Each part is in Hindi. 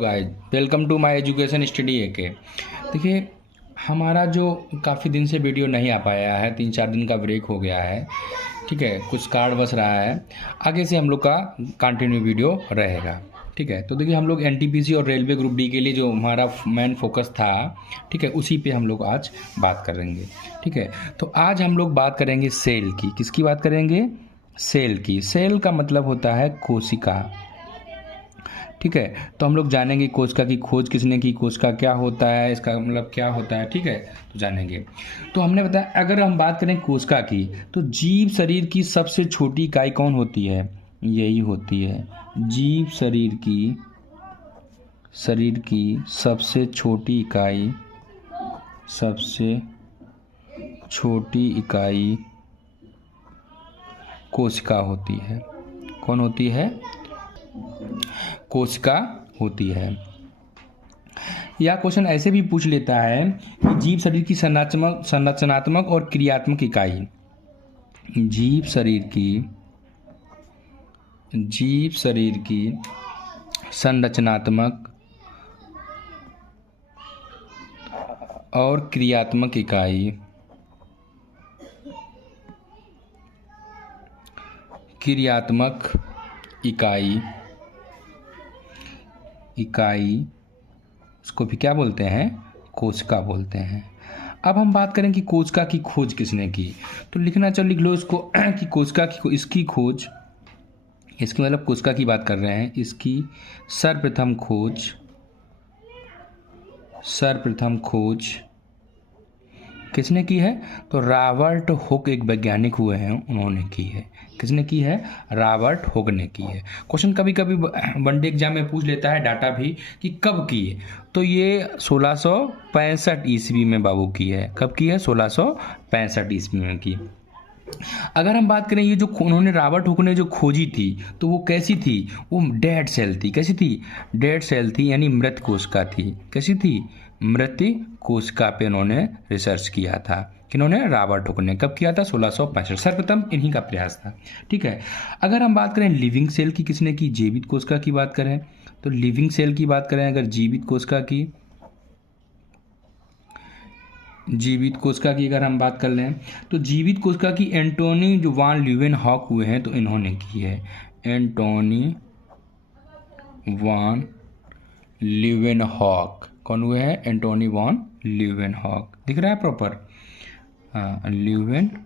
Guys, welcome to my education study AK. देखिए, हमारा जो काफ़ी दिन से वीडियो नहीं आ पाया है, 3-4 दिन का ब्रेक हो गया है। ठीक है, कुछ कार्ड बस रहा है। आगे से हम लोग का कंटिन्यू वीडियो रहेगा। ठीक है, तो देखिए हम लोग एनटीपीसी और रेलवे ग्रुप डी के लिए जो हमारा मेन फोकस था, ठीक है, उसी पे हम लोग आज बात करेंगे। ठीक है, तो आज हम लोग बात करेंगे सेल की। किसकी बात करेंगे? सेल की। सेल का मतलब होता है कोशिका। ठीक है, तो हम लोग जानेंगे कोशिका की खोज किसने की, कोशिका क्या होता है, इसका मतलब क्या होता है। ठीक है, तो जानेंगे। तो हमने बताया, अगर हम बात करें कोशिका की, तो जीव शरीर की सबसे छोटी इकाई कौन होती है? यही होती है जीव शरीर की सबसे छोटी इकाई कोशिका होती है। कौन होती है? कोशिका होती है। या क्वेश्चन ऐसे भी पूछ लेता है कि जीव शरीर की संरचनात्मक और क्रियात्मक इकाई। जीव शरीर की संरचनात्मक और क्रियात्मक इकाई उसको भी क्या बोलते हैं? कोशिका बोलते हैं। अब हम बात करें कि कोशिका की खोज किसने की, तो लिख लो इसको कि कोशिका की इसकी खोज, इसकी मतलब कोशिका की बात कर रहे हैं, इसकी सर्वप्रथम खोज किसने की है? तो रॉबर्ट हुक एक वैज्ञानिक हुए हैं, उन्होंने की है। किसने की है? रॉबर्ट हुक ने की है। क्वेश्चन कभी कभी वनडे एग्जाम में पूछ लेता है डाटा भी कि कब की है, तो ये 1665 ईस्वी में बाबू की है। कब की है? 1665 ईस्वी में की। अगर हम बात करें ये जो उन्होंने रॉबर्ट हुक ने जो खोजी थी, तो वो कैसी थी? वो डेड सेल थी। कैसी थी? डेड सेल थी, यानी मृत कोशिका थी। कैसी थी? मृत कोशिका पे उन्होंने रिसर्च किया था। किन्होंने? रॉबर्ट हुक ने। कब किया था? 1665। सर्वप्रथम इन्हीं का प्रयास था। ठीक है, अगर हम बात करें लिविंग सेल की, किसने की? जीवित कोशिका की बात करें तो लिविंग सेल की बात करें, अगर जीवित कोशिका की अगर हम बात कर लें, तो जीवित कोशिका की एंटोनी जो वान ल्यूवेनहॉक हुए हैं, तो इन्होंने की है। एंटोनी वान ल्यूवेनहॉक कौन हुए हैं? एंटोनी वान ल्यूवेनहॉक। दिख रहा है प्रॉपर? हाँ, ल्यूवेनहॉक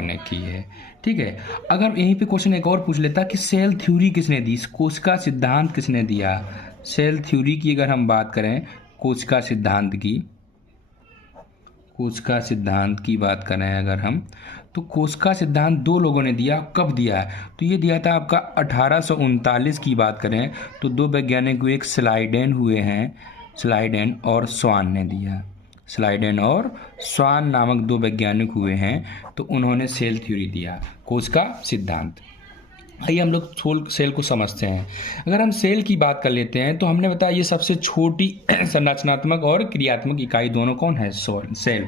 ने की है। ठीक है, अगर यहीं पे क्वेश्चन एक और पूछ लेता कि सेल थ्योरी किसने दी, कोशिका सिद्धांत किसने दिया? सेल थ्योरी की अगर हम बात करें, कोशिका सिद्धांत की बात करें अगर हम, तो कोशिका सिद्धांत दो लोगों ने दिया। कब दिया है? तो ये दिया था आपका 1839 की बात करें तो दो वैज्ञानिक हुए, एक स्लाइडेन हुए हैं, स्लाइडेन और स्वान ने दिया। स्लाइडेन और स्वान नामक दो वैज्ञानिक हुए हैं, तो उन्होंने सेल थ्योरी दिया, कोशिका सिद्धांत। आइए हम लोग सेल को समझते हैं। अगर हम सेल की बात कर लेते हैं, तो हमने बताया ये सबसे छोटी संरचनात्मक और क्रियात्मक इकाई दोनों कौन है? सेल।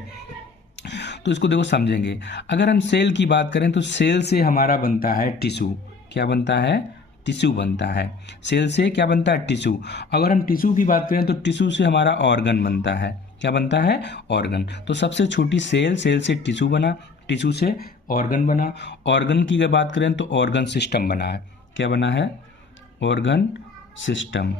तो इसको देखो समझेंगे। अगर हम सेल की बात करें तो सेल से हमारा बनता है टिश्यू। क्या बनता है? टिश्यू बनता है। सेल से क्या बनता है? टिश्यू। अगर हम टिश्यू की बात करें तो टिश्यू से हमारा ऑर्गन बनता है। क्या बनता है? ऑर्गन। तो सबसे छोटी सेल से टिश्यू बना, टिश्यू से ऑर्गन बना, ऑर्गन की अगर बात करें तो ऑर्गन सिस्टम बना है। क्या बना है? Organ system.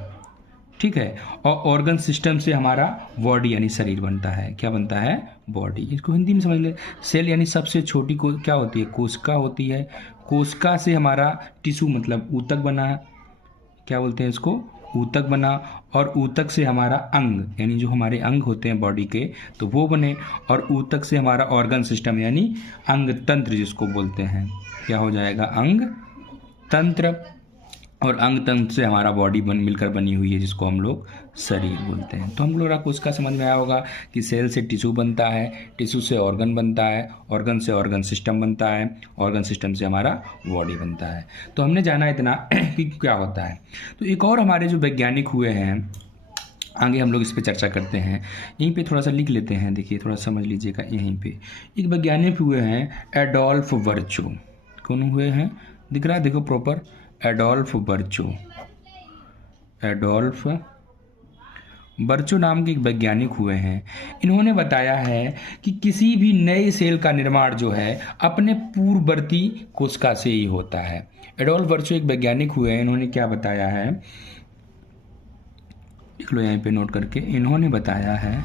ठीक है, और ऑर्गन सिस्टम से हमारा बॉडी यानी शरीर बनता है। क्या बनता है? बॉडी। इसको हिंदी में समझ ले। सेल यानी सबसे छोटी को क्या होती है? कोशिका होती है। कोशिका से हमारा टिश्यू मतलब ऊतक बना है। क्या बोलते हैं इसको? ऊतक बना। और ऊतक से हमारा अंग यानी जो हमारे अंग होते हैं बॉडी के, तो वो बने। और ऊतक से हमारा ऑर्गन सिस्टम यानी अंग तंत्र जिसको बोलते हैं। क्या हो जाएगा? अंग तंत्र। और अंग तंत्र से हमारा बॉडी मिलकर बनी हुई है, जिसको हम लोग शरीर बोलते हैं। तो हम लोग को उसका समझ में आया होगा कि सेल से टिश्यू बनता है, टिश्यू से ऑर्गन बनता है, ऑर्गन से ऑर्गन सिस्टम बनता है, ऑर्गन सिस्टम से हमारा बॉडी बनता है। तो हमने जाना इतना कि क्या होता है। तो एक और हमारे जो वैज्ञानिक हुए हैं, आगे हम लोग इस पर चर्चा करते हैं। यहीं पे थोड़ा सा लिख लेते हैं, देखिए थोड़ा समझ लीजिएगा। यहीं पे एक वैज्ञानिक हुए हैं एडोल्फ वर्चो। कौन हुए हैं? दिख रहा है? देखो प्रॉपर, एडोल्फ वर्चो। एडोल्फ बर्चो नाम के एक वैज्ञानिक हुए हैं। इन्होंने बताया है कि किसी भी नए सेल का निर्माण जो है अपने पूर्ववर्ती कोशिका से ही होता है। एडोल्फ बर्चो एक वैज्ञानिक हुए हैं, इन्होंने क्या बताया है, लिख लो यहीं पे नोट करके। इन्होंने बताया है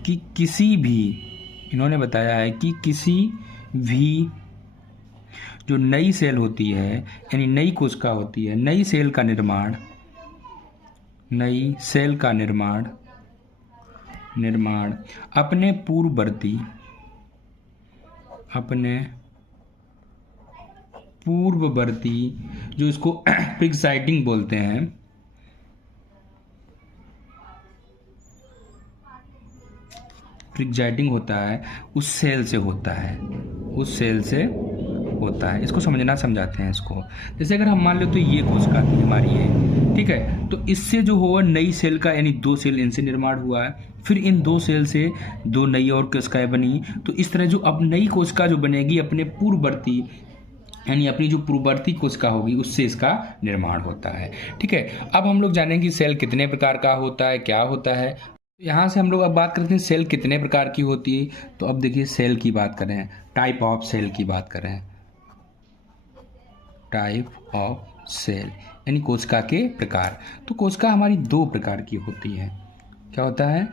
कि किसी भी जो नई सेल होती है, यानी नई कोशिका होती है, नई सेल का निर्माण अपने पूर्ववर्ती जो इसको प्रिक्साइटिंग बोलते हैं, प्रिक्साइटिंग होता है, उस सेल से होता है। इसको समझाते हैं इसको। जैसे अगर हम मान लो तो ये कोशिका थी हमारी है, ठीक है, तो इससे जो हुआ नई सेल का, यानी 2 सेल इनसे निर्माण हुआ है, फिर इन 2 सेल से 2 नई और कोशिकाएं बनी। तो इस तरह जो अब नई कोशिका जो बनेगी अपने पूर्ववर्ती, यानी अपनी जो पूर्ववर्ती कोशिका होगी उससे इसका निर्माण होता है। ठीक है, अब हम लोग जानेंगे सेल कितने प्रकार का होता है, क्या होता है। यहाँ से हम लोग अब बात करते हैं सेल कितने प्रकार की होती है। तो अब देखिए सेल की बात करें, टाइप ऑफ सेल की बात करें, टाइप ऑफ सेल यानी कोशिका के प्रकार। तो कोशिका हमारी 2 प्रकार की होती है। क्या होता है,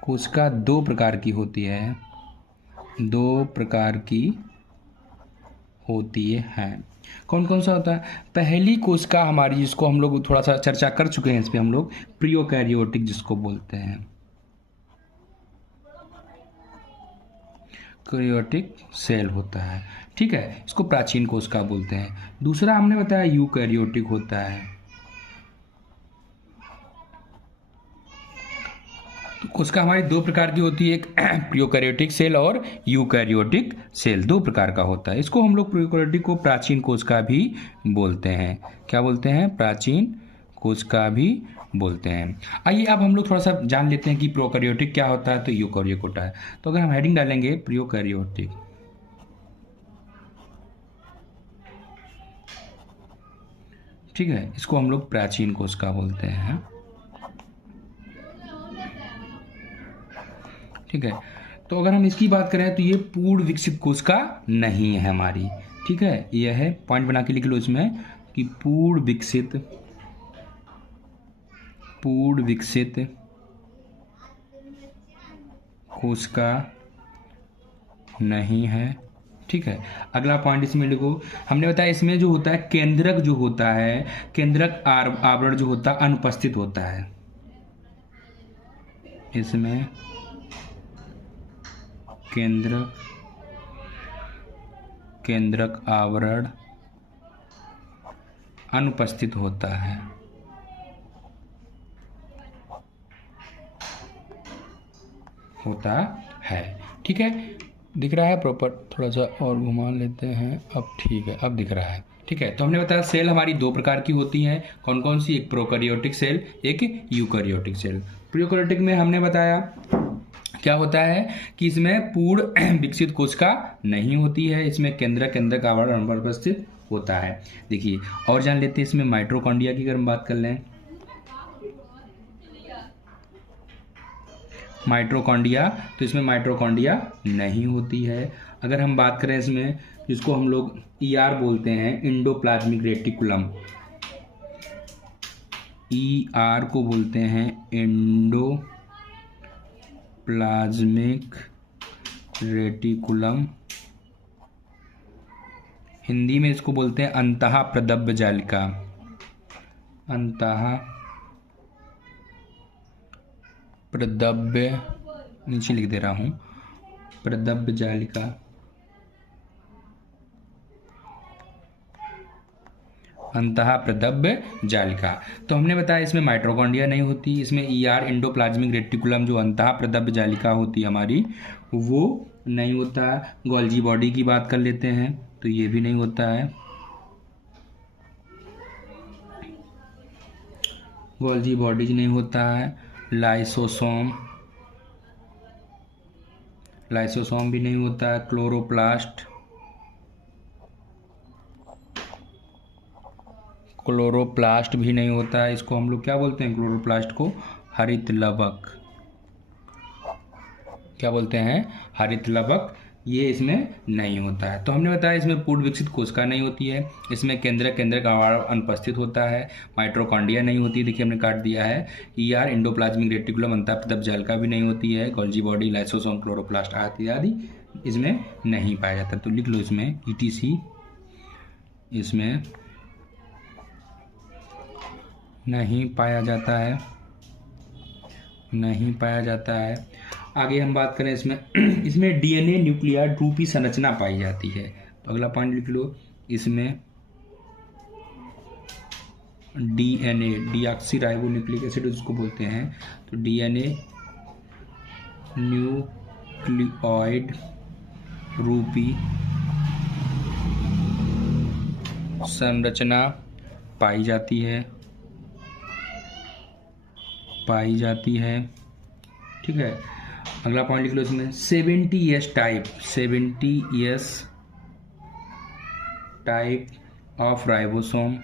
कोशिका 2 प्रकार की होती है, 2 प्रकार की होती है। कौन कौन सा होता है? पहली कोशिका हमारी, जिसको हम लोग थोड़ा सा चर्चा कर चुके हैं, इस पे हम लोग प्रियोकैरियोटिक जिसको बोलते हैं, कैरियोटिक सेल होता है। ठीक है, इसको प्राचीन कोशिका बोलते हैं। दूसरा हमने बताया यूकैरियोटिक होता है। तो कोशिका हमारी 2 प्रकार की होती है, एक प्रियोकैरियोटिक सेल और यूकैरियोटिक सेल, 2 प्रकार का होता है। इसको हम लोग प्रियोकैरियोटिक को प्राचीन कोशिका भी बोलते हैं। क्या बोलते हैं? प्राचीन कोशिका भी बोलते हैं। आइए अब हम लोग थोड़ा सा जान लेते हैं कि प्रोकैरियोटिक क्या होता है, तो यूकैरियोटिक होता है। तो अगर हम हेडिंग डालेंगे प्रोकैरियोटिक, ठीक है, इसको हम लोग प्राचीन कोशिका बोलते हैं। ठीक है, तो अगर हम इसकी बात करें तो ये पूर्ण विकसित कोशिका नहीं है हमारी। ठीक है, यह है, पॉइंट बना के लिख लो इसमें कि पूर्ण विकसित कोशिका नहीं है। ठीक है, अगला पॉइंट इसमें लिखो, हमने बताया इसमें जो होता है केंद्रक जो होता है, केंद्रक आवरण जो होता है अनुपस्थित होता है। इसमें केंद्रक आवरण अनुपस्थित होता है। ठीक है, दिख रहा है प्रॉपर, थोड़ा सा और घुमा लेते हैं। अब ठीक है, अब दिख रहा है। ठीक है, तो हमने बताया सेल हमारी 2 प्रकार की होती हैं। कौन कौन सी? एक प्रोकैरियोटिक सेल, एक यूकैरियोटिक सेल। प्रोकैरियोटिक में हमने बताया क्या होता है कि इसमें पूर्ण विकसित कोशिका नहीं होती है, इसमें केंद्रक आवरण अनुपस्थित होता है। देखिए और जान लेते हैं इसमें माइटोकॉन्ड्रिया की, अगर हम बात कर लें माइटोकॉन्ड्रिया, तो इसमें माइटोकॉन्ड्रिया नहीं होती है। अगर हम बात करें इसमें, जिसको हम लोग ER बोलते हैं, इंडोप्लाज्मिक रेटिकुलम, ER को बोलते हैं इंडोप्लाज्मिक रेटिकुलम, हिंदी में इसको बोलते हैं अंतः प्रदब्ध जालिका, अंतः प्रदब्य, नीचे लिख दे रहा हूं, प्रदब्ध जालिका, अंतः प्रदब्य जालिका। तो हमने बताया इसमें माइटोकॉन्ड्रिया नहीं होती, इसमें ER इंडोप्लाज्मिक रेटिकुलम जो अंतः प्रदब्ध जालिका होती है हमारी, वो नहीं होता। गोल्जी बॉडी की बात कर लेते हैं, तो ये भी नहीं होता है, गोल्जी बॉडीज नहीं होता है। लाइसोसोम भी नहीं होता है। क्लोरोप्लास्ट क्लोरोप्लास्ट भी नहीं होता है, इसको हम लोग क्या बोलते हैं, क्लोरोप्लास्ट को हरित लवक, क्या बोलते हैं, हरित लवक, ये इसमें नहीं होता है। तो हमने बताया इसमें पूर्ण विकसित कोशिका नहीं होती है, इसमें केंद्रक आवर अनुपस्थित होता है, माइटोकॉन्ड्रिया नहीं होती है, देखिए हमने काट दिया है, ईआर एंडोप्लाज्मिक रेटिकुलम अंतःप्रदप जालिका भी नहीं होती है, गोल्जी बॉडी, लाइसोसोम, क्लोरोप्लास्ट इत्यादि इसमें नहीं पाया जाता। तो लिख लो इसमें ETC इसमें नहीं पाया जाता है, नहीं पाया जाता है। आगे हम बात करें इसमें इसमें DNA न्यूक्लियाइड रूपी संरचना पाई जाती है। तो अगला पॉइंट लिख लो, इसमें DNA डीऑक्सीराइबोन्यूक्लिक एसिड उसको बोलते हैं, तो DNA न्यूक्लियोइड रूपी संरचना पाई जाती है, पाई जाती है, ठीक है। अगला पॉइंट लिख लो इसमें 70S type, 70S type of ribosome,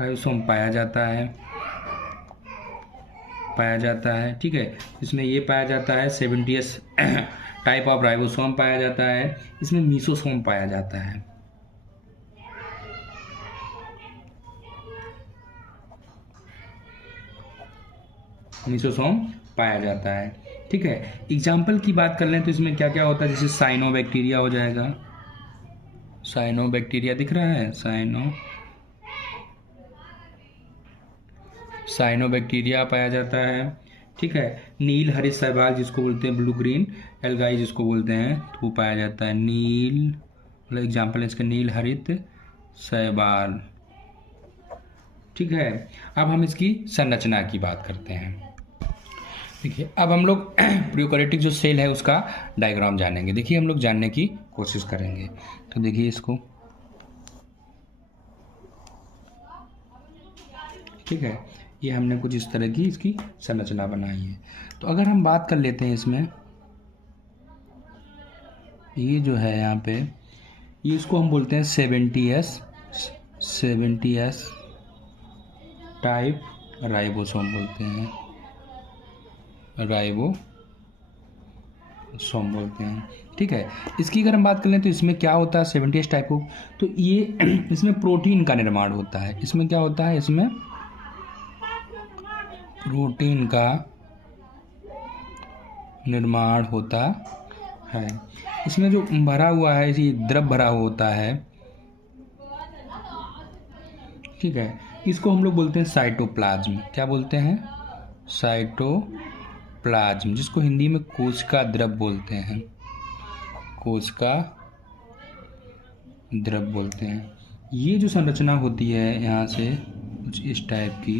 ribosome पाया जाता है, पाया जाता है, ठीक है। इसमें ये पाया जाता है 70S टाइप ऑफ राइबोसोम पाया जाता है, इसमें मीसोसोम पाया जाता है, मीसोसोम पाया जाता है, ठीक है। एग्जाम्पल की बात कर लें तो इसमें क्या क्या होता है, जैसे साइनोबैक्टीरिया हो जाएगा, साइनोबैक्टीरिया दिख रहा है, साइनोबैक्टीरिया पाया जाता है, ठीक है। नील हरित शैवाल जिसको बोलते हैं, ब्लू ग्रीन एल्गाई जिसको बोलते हैं, तो वो पाया जाता है, नील, मतलब एग्जाम्पल है इसका नील हरित शैवाल, ठीक है। अब हम इसकी संरचना की बात करते हैं। देखिए अब हम लोग प्रोकैरियोटिक जो सेल है उसका डायग्राम जानेंगे। देखिए हम लोग जानने की कोशिश करेंगे। तो देखिए इसको, ठीक है, ये हमने कुछ इस तरह की इसकी संरचना बनाई है। तो अगर हम बात कर लेते हैं इसमें, ये जो है यहाँ पे, ये इसको हम बोलते हैं 70S टाइप राइबोसोम बोलते हैं, राइबोसोम बोलते हैं, ठीक है। इसकी अगर हम बात कर लें तो इसमें क्या होता है 70S टाइप को, तो ये इसमें प्रोटीन का निर्माण होता है, इसमें क्या होता है, इसमें प्रोटीन का निर्माण होता है। इसमें जो भरा हुआ है, इसी द्रव भरा हुआ होता है, ठीक है, इसको हम लोग बोलते हैं साइटोप्लाज्म। क्या बोलते हैं, साइटोप्लाज्म, जिसको हिंदी में कोशिका द्रव बोलते हैं, कोशिका द्रव बोलते हैं। ये जो संरचना होती है यहाँ से कुछ इस टाइप की,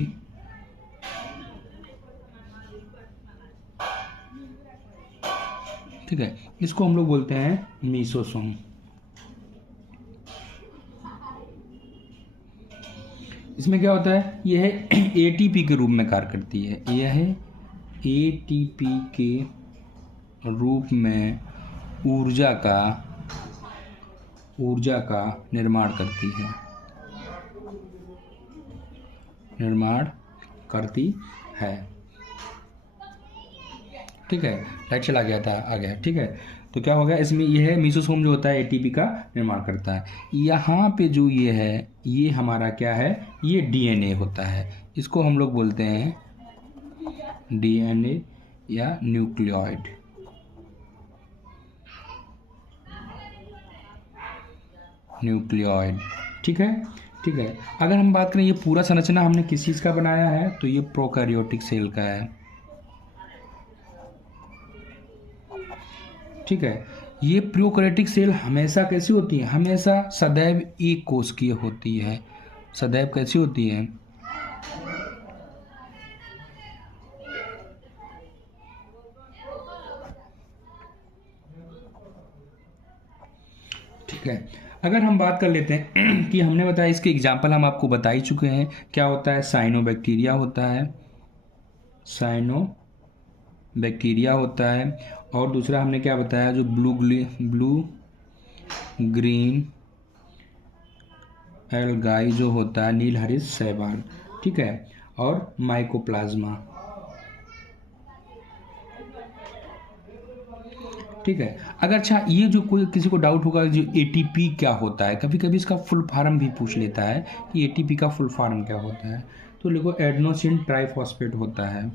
ठीक है, इसको हम लोग बोलते हैं मीसोसोम। इसमें क्या होता है, यह है ATP के रूप में कार्य करती है, यह है ATP के रूप में ऊर्जा का निर्माण करती है, निर्माण करती है, ठीक है। लाइट चला गया था, आ गया, ठीक है। तो क्या हो गया, इसमें यह है मीसोसोम जो होता है ATP का निर्माण करता है। यहाँ पे जो ये है, ये हमारा क्या है, ये DNA होता है, इसको हम लोग बोलते हैं DNA या न्यूक्लियोइड, न्यूक्लियोइड, ठीक है, ठीक है। अगर हम बात करें ये पूरा संरचना हमने किस चीज़ का बनाया है, तो ये प्रोकैरियोटिक सेल का है, ठीक है। ये प्रोकैरियोटिक सेल हमेशा कैसी होती है, हमेशा सदैव एक कोशिकीय होती है, सदैव कैसी होती है, ठीक है। अगर हम बात कर लेते हैं कि हमने बताया इसके एग्जाम्पल हम आपको बता ही चुके हैं, क्या होता है, साइनोबैक्टीरिया होता है, साइनोबैक्टीरिया होता है, और दूसरा हमने क्या बताया, जो ब्लू ग्रीन एल्गाई जो होता है नीलहरित शैवाल, ठीक है, और माइकोप्लाज्मा, ठीक है। अगर अच्छा ये जो कोई किसी को डाउट होगा जो एटीपी क्या होता है, कभी कभी इसका फुल फॉर्म भी पूछ लेता है कि एटीपी का फुल फॉर्म क्या होता है, तो देखो एडेनोसिन ट्राइफॉस्फेट होता है।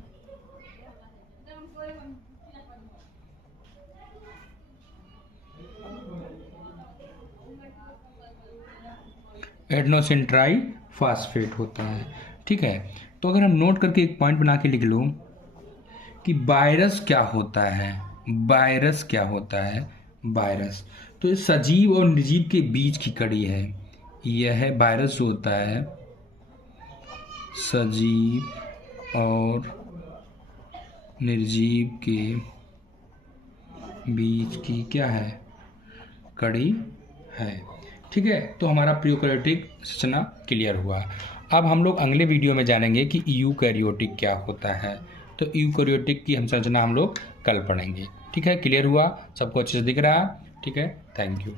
एडेनोसिन ट्राइफॉस्फेट होता है, ठीक है। तो अगर हम नोट करके एक पॉइंट बना के लिख लो कि वायरस क्या होता है, वायरस क्या होता है, वायरस तो ये सजीव और निर्जीव के बीच की कड़ी है। यह है वायरस जो होता है सजीव और निर्जीव के बीच की क्या है, कड़ी है, ठीक है। तो हमारा प्रोकैरियोटिक संरचना क्लियर हुआ। अब हम लोग अगले वीडियो में जानेंगे कि यूकैरियोटिक क्या होता है। तो यूकैरियोटिक की हम संरचना हम लोग कल पढ़ेंगे, ठीक है। क्लियर हुआ, सबको अच्छे से दिख रहा है, ठीक है। Thank you.